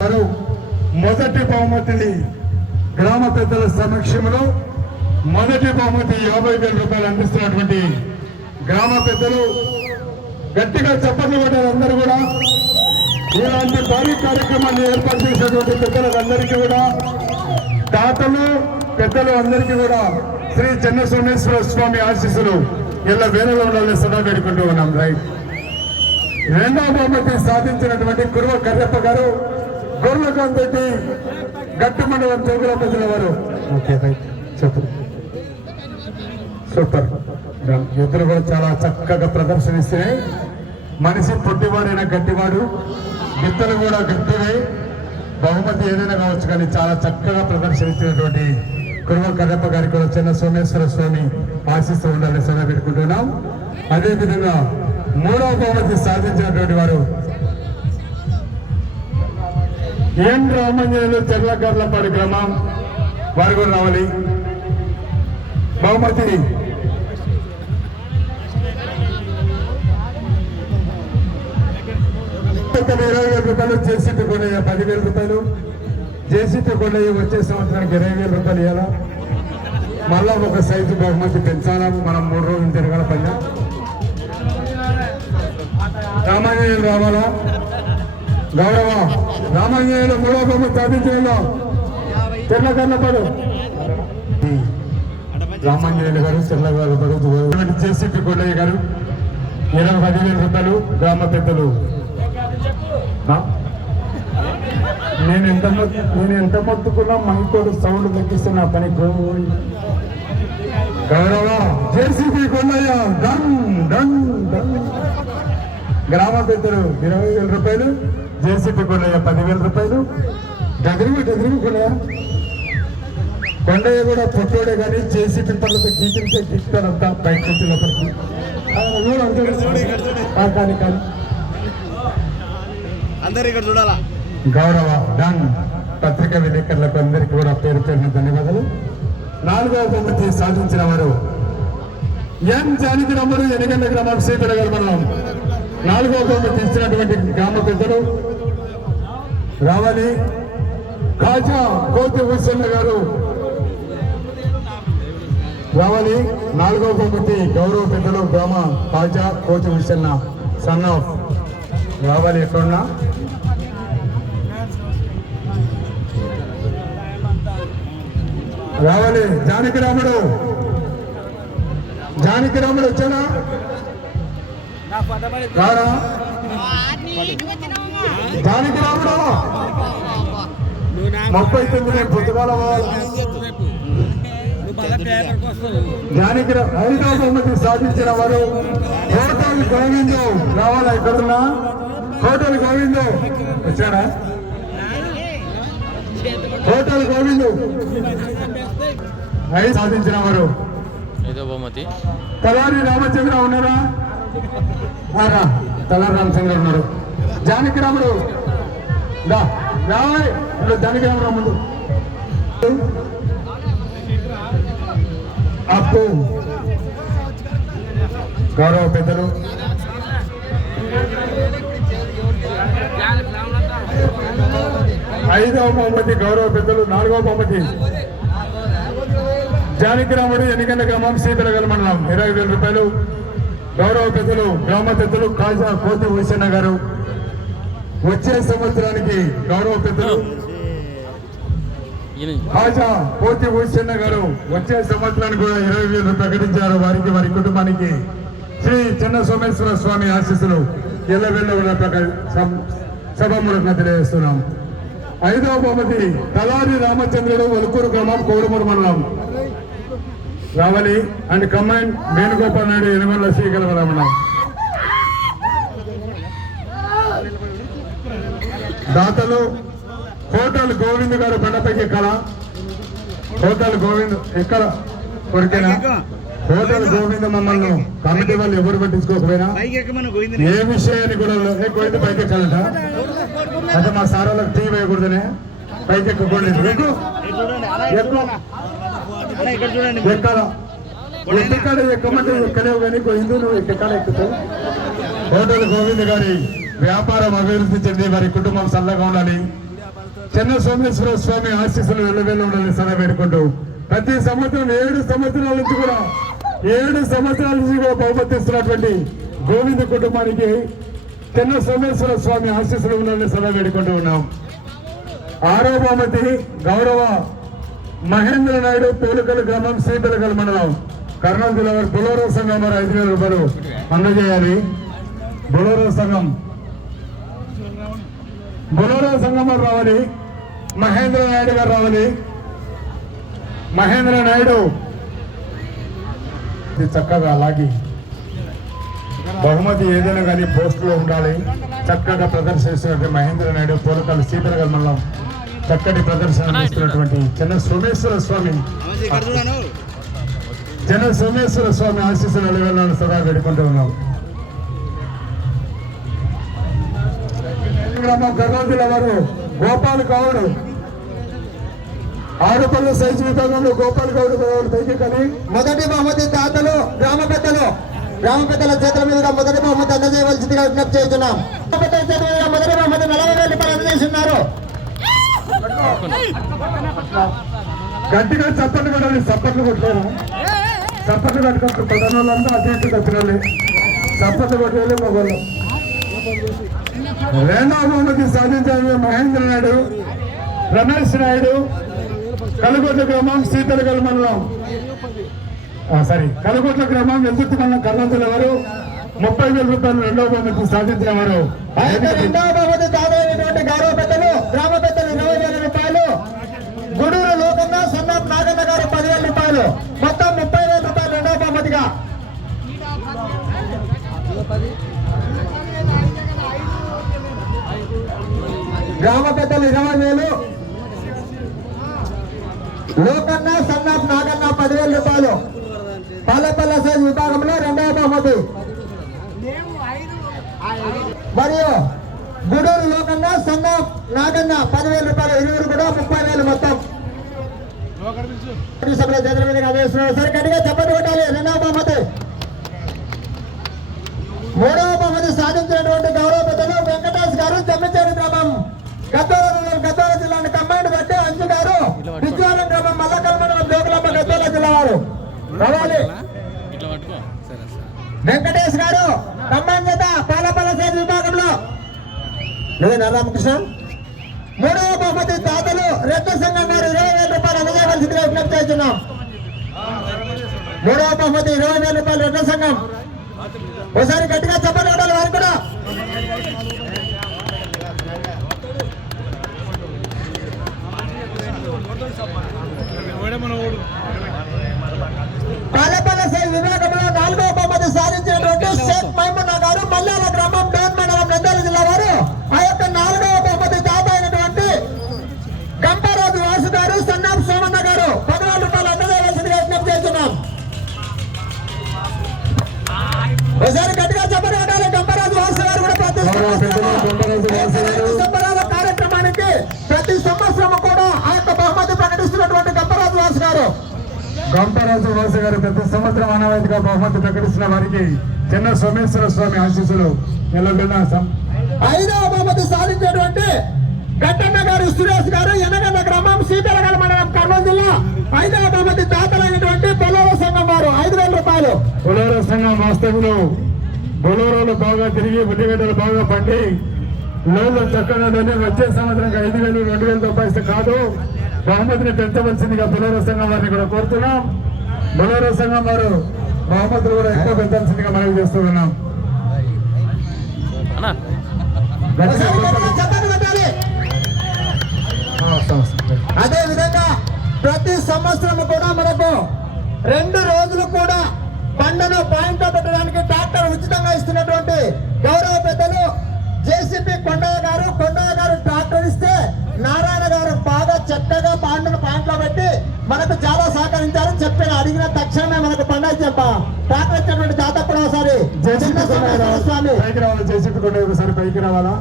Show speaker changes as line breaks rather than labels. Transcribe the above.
గారు మొదటి బహుమతిని గ్రామ పెద్దల సమక్షంలో మొదటి బహుమతి యాభై వేల రూపాయలు అందిస్తున్నటువంటి గ్రామ పెద్దలు గట్టిగా చెప్పట్లు అందరూ కూడా. ఇలాంటి భారీ కార్యక్రమాన్ని ఏర్పాటు చేసినటువంటి పెద్దలందరికీ కూడా తాతలు పెద్దలు అందరికీ కూడా శ్రీ చెన్నసోమేశ్వర స్వామి ఆశీస్సులు ఇలా వేలలో ఉండాలని సదా వేడుకుంటూ ఉన్నాం. రైట్. రెండవ బహుమతి సాధించినటువంటి కురువ కర్రప్ప గారు గొర్రెకాన్ పెట్టి గట్టి మండలం తోగుల ప్రజల వారు ఓకే రైట్ చెప్పండి సూపర్. ఇద్దరు కూడా చాలా చక్కగా ప్రదర్శనిస్తున్నాయి మనిషి పొట్టివాడైనా గట్టివాడు గిత్తలు కూడా గట్టివే బహుమతి ఏదైనా కావచ్చు కానీ చాలా చక్కగా ప్రదర్శనిస్తున్నటువంటి కురువ కర్రప్ప గారికి కూడా చిన్న సోమేశ్వర స్వామి ఆశిస్తూ ఉండాలని సభ పెట్టుకుంటున్నాం. అదేవిధంగా మూడవ బహుమతి సాధించినటువంటి వారు ఎన్ రామంజనులు చెర్లగర్లపాడు గ్రామం వారు కూడా రావాలి. బహుమతి. ఇరవై వేల రూపాయలు జేసీపీ కొండయ్య పదివేల రూపాయలు. జేసీపీ కొండయ్య వచ్చే సంవత్సరానికి ఇరవై వేల రూపాయలు ఇవ్వాలా మళ్ళా ఒక సైజు బహుమతి పెంచాలా? మనం మూడు రోజులు తిరగాల పైన. రామాంజనేయులు రావాలా? గౌరవ రామాంజనేయులు మూడో బొమ్మ సాధించేలో తెల్లగర్లపడు రామాంజనేయులు గారు తెల్లగర్లపడు జేసీపీ కొండయ్య గారు ఇరవై పదివేల రూపాయలు గ్రామ పెద్దలు. నేను ఎంత నేను ఎంత మొత్తుకున్నా మైకోడు సౌండ్ తగ్గిస్తున్నా పని గౌరవ JCP Kondaiah done done done. గ్రామ పెద్దలు ఇరవై వేల రూపాయలు. జేసీబీ కొండయ్య పదివేల రూపాయలు. గదిరిగి గదిరిగి కొండయ్య. కొండయ్య కూడా పొట్టోడే కానీ జేసీబీ పనులతో గీకించే గీక్తాడంతా బయట నుంచి లోపలికి. కానీ కానీ.
అందరు ఇక్కడ చూడాలా?
గౌరవ డన్ పత్రికా విలేకరులకు అందరికీ కూడా పేరు పేరున ధన్యవాదాలు. నాలుగవ బహుమతి సాధించిన వారు ఎన్ జానకి రమ్మడు ఎనగండ గ్రామం శ్రీపేట గారు మనం నాలుగవ బహుమతి ఇచ్చినటువంటి గ్రామ పెద్దలు రావాలి. కాజా కోతి హుస్సేన్ గారు. రావాలి. నాలుగవ బహుమతి గౌరవ పెద్దలు గ్రామ కాజా కోతి హుస్సేన్ సన్ ఆఫ్. రావాలి ఎక్కడున్నా? రావాలి. జానకి రాముడు. జానకి రాముడు వచ్చానా రారా? జానకి రాముడు. ముప్పై తొమ్మిది పుస్తకాల ఐదవ బహుమతి సాధించిన వారు. హోటల్ గోవిందు రావాలా ఎక్కడున్నా హోటల్ గోవిందు. వచ్చాడా? హోటల్ గోవిందు. ఐదు సాధించిన వారు.
బహుమతి.
తలారి రామచంద్ర ఉన్నారా? తలారి రామచంద్ర ఉన్నారు. జానకి రాముడు. దా రావాలి ఇప్పుడు జానకి రాముడు ముందు. అప్పు. గౌరవ పెద్దలు. ఐదవ బహుమతి గౌరవ పెద్దలు. నాలుగవ బహుమతి. జానకిరాముడు ఎన్నికల గ్రామం సీతలగల మండలం. ఇరవై వేల రూపాయలు. గౌరవ పెద్దలు గ్రామ పెద్దలు కాజా కోతి హుసేన గారు. వచ్చే సంవత్సరానికి గౌరవ పెద్దలు. కాజా కోతి హుసేన గారు వచ్చే సంవత్సరానికి కూడా ఇరవై వేలు ప్రకటించారు వారికి వారి కుటుంబానికి. శ్రీ చిన్న సోమేశ్వర స్వామి ఆశీస్సులు ఎల్లవెల్ల సభములకు తెలియజేస్తున్నాం. ఐదవ బహుమతి తలారి రామచంద్రుడు వలుకూరు గ్రామం కోడుమూరు మండలం. రావాలి. అండ్ కమాండ్ వేణుగోపాల్ నాయుడు ఎనుగొండ శ్రీకల రమణం దాతలు హోటల్ గోవింద్ గారు బండపైకి ఎక్కాల హోటల్ గోవింద్ ఎక్కడ? కొరికేనా? హోటల్ గోవింద్ మమ్మల్ని కమిటీ వాళ్ళు ఎవరు పట్టించుకోకపోయినా? ఏ విషయాన్ని కూడా గోవింద్ పైకి ఎక్కాలంట? అయితే మా సార్ వాళ్ళకి టీ వేయకూడదనే. పైకి ఎక్కకూడదు ఎక్కు.
చూడండి? అలా
ఎక్కు.
అలా ఇక్కడ చూడండి?
ఎక్కాల ఎక్కడ ఎక్కమంటే ఎక్కలేవు కానీ గోవిందు నువ్వు ఎక్కడ ఎక్కుతావు హోటల్ గోవింద్ గారి వ్యాపారం అభివృద్ధి చెంది వారి కుటుంబం చల్లగా ఉండాలి. చిన్న సోమేశ్వర స్వామి ఆశీస్సులు వెళ్ళవేళ్ళ ఉండాలని సలహా పెట్టుకుంటూ ప్రతి సంవత్సరం ఏడు సంవత్సరాల నుంచి కూడా ఏడు సంవత్సరాల నుంచి కూడా బహుమతిస్తున్నటువంటి గోవింద కుటుంబానికి చిన్న సోమేశ్వర స్వామి ఆశీస్సులు ఉండాలని సలహా పెట్టుకుంటూ ఉన్నాం. ఆరో బహుమతి గౌరవ మహేంద్ర నాయుడు పోలికల గ్రామం శ్రీపిలకల మండలం. కర్నూలు జిల్లా వారి బొలోరో సంఘం వారు ఐదు వేల రూపాయలు అందజేయాలి. బొలోరో సంఘం బొలోరో వారు రావాలి. మహేంద్ర నాయుడు గారు రావాలి. మహేంద్ర నాయుడు. చక్కగా లాగి బహుమతి ఏదైనా కానీ పోస్టులో ఉండాలి. చక్కగా ప్రదర్శిస్తున్నటువంటి మహేంద్ర నాయుడు పూలకల్ సీతరగల్ మండలం చక్కటి ప్రదర్శన ఇస్తున్నటువంటి చిన్న సోమేశ్వర స్వామి. జన సోమేశ్వర స్వామి ఆశీస్సులు వెళ్ళాలని సదా వేడుకుంటూ ఉన్నాం. గ్రామం కర్నూలు జిల్లా వారు గోపాల్ గౌడ్. ఆడపల్లి సైజు విభాగంలో గోపాల్ గౌడ్ గౌడ్
మొదటి బహుమతి తాతలు గ్రామ పెద్దలు. గ్రామ పెద్దల చేతుల మీదుగా మొదటి బహుమతి అందజేయవలసిందిగా విజ్ఞప్తి చేస్తున్నాం. మొదటి బహుమతి నలభై వేల రూపాయలు అందజేస్తున్నారు.
గట్టిగా చప్పట్లు కొట్టాలి చప్పట్లు కొట్టాను చప్పట్లు కట్టుకుంటారు ప్రధాన వాళ్ళంతా అటు ఇటు తప్పినాలి చప్పట్లు కొట్టాలి మగవాళ్ళు రెండవ బహుమతి సాధించాలి మహేంద్ర నాయుడు రమేష్ నాయుడు కలగొట్ల గ్రామం సీతలగల్ మండలం సారీ కలగొట్ల గ్రామం ఎందుకు మండలం కర్ణాతుల వారు ముప్పై వేల రూపాయలు రెండవ బహుమతి సాధించిన వారు
రెండవ బహుమతి దాతలైనటువంటి గౌరవ పెద్దలు గ్రామ గ్రామ పెద్దలు ఇరవై వేలు. లోకన్న సన్నాప్ నాగన్న పదివేల రూపాయలు. పల్లెపల్ల సైజ్ విభాగంలో రెండవ బహుమతి. మరియు గుడూరు లోకన్న సన్న నాగన్న పదివేల రూపాయలు ఇరువురు కూడా ముప్పై వేలు మొత్తం. సభలో చేతుల మీదుగా సరే గట్టిగా చెప్పండి కొట్టాలి. రెండవ బహుమతి. మూడవ బహుమతి సాధించినటువంటి గౌరవ పెద్దలు వెంకటేష్ గారు జమ్మిచేరి గ్రామం. గద్దోల గద్దోల జిల్లాని కంబైండ్ బట్టి అంచుతారు గారు గ్రామం మల్లకల్మన మండలం జోగులమ్మ గద్దోల జిల్లా వారు. రావాలి వెంకటేష్ గారు ఖమ్మం చేత పాలపల్ల సైజ్ విభాగంలో. లేదా రామకృష్ణ. మూడవ బహుమతి తాతలు రెడ్డి సంఘం గారు ఇరవై వేల రూపాయలు అందజేయవలసిందిగా విజ్ఞప్తి చేస్తున్నాం. మూడవ బహుమతి ఇరవై వేల రూపాయలు రెడ్డి సంఘం. ఒకసారి గట్టిగా చెప్పండి ఉండాలి వారికి కూడా పాలపల్ల సైజ్ విభాగంలో నాలుగవ బహుమతి సాధించినటువంటి షేక్ మైమున్నా గారు గంపరాజు వాస గారు ప్రతి సంవత్సరం
ఆనవాయితీగా బహుమతి ప్రకటిస్తున్న వారికి చిన్న సోమేశ్వర స్వామి ఆశీస్సులు సం-
ఐదవ బహుమతి సాధించేటువంటి గట్టన్న గారు సురేష్ గారు ఎనగన్న గ్రామం సీతలగల మండలం కర్నూలు జిల్లా. ఐదవ బహుమతి దాతలైనటువంటి పొలవ సంఘం వారు ఐదు వేల రూపాయలు.
బొలోరో సంఘం వాస్తవులు బొలోరోలు బాగా తిరిగి ఉల్లిగడ్డలు బాగా పండి లోన్లు చక్కగా వచ్చే సంవత్సరం ఐదు వేలు రెండు వేలు రూపాయలు కాదు. బహుమతిని పెంచవలసిందిగా బొలోరో సంఘం వారిని కూడా కోరుతున్నాం బొలోరో సంఘం వారు బహుమతులు కూడా ఎక్కువ పెంచాల్సిందిగా మనవి చేస్తూ ఉన్నాం గట్టిగా
ఒకసారి
చెప్పండి.
గట్టిగా చప్పట్లు కొట్టాలి.
ఆ, వస్తాం, వస్తాం.
అదే విధంగా ప్రతి సంవత్సరం కూడా మనకు రెండు రోజులు కూడా పంటను పాయింట్ పెట్టడానికి ట్రాక్టర్ ఉచితంగా ఇస్తున్నటువంటి చెప్పిన అడిగిన తక్షణమే మనకు పండుగ చెప్ప. ట్రాక్టర్ ఇచ్చినటువంటి దాత కూడా ఒకసారి
కొండయ్య
స్వామి.
పైకి రావాలా? కొండ ఒకసారి పైకి రావాలా?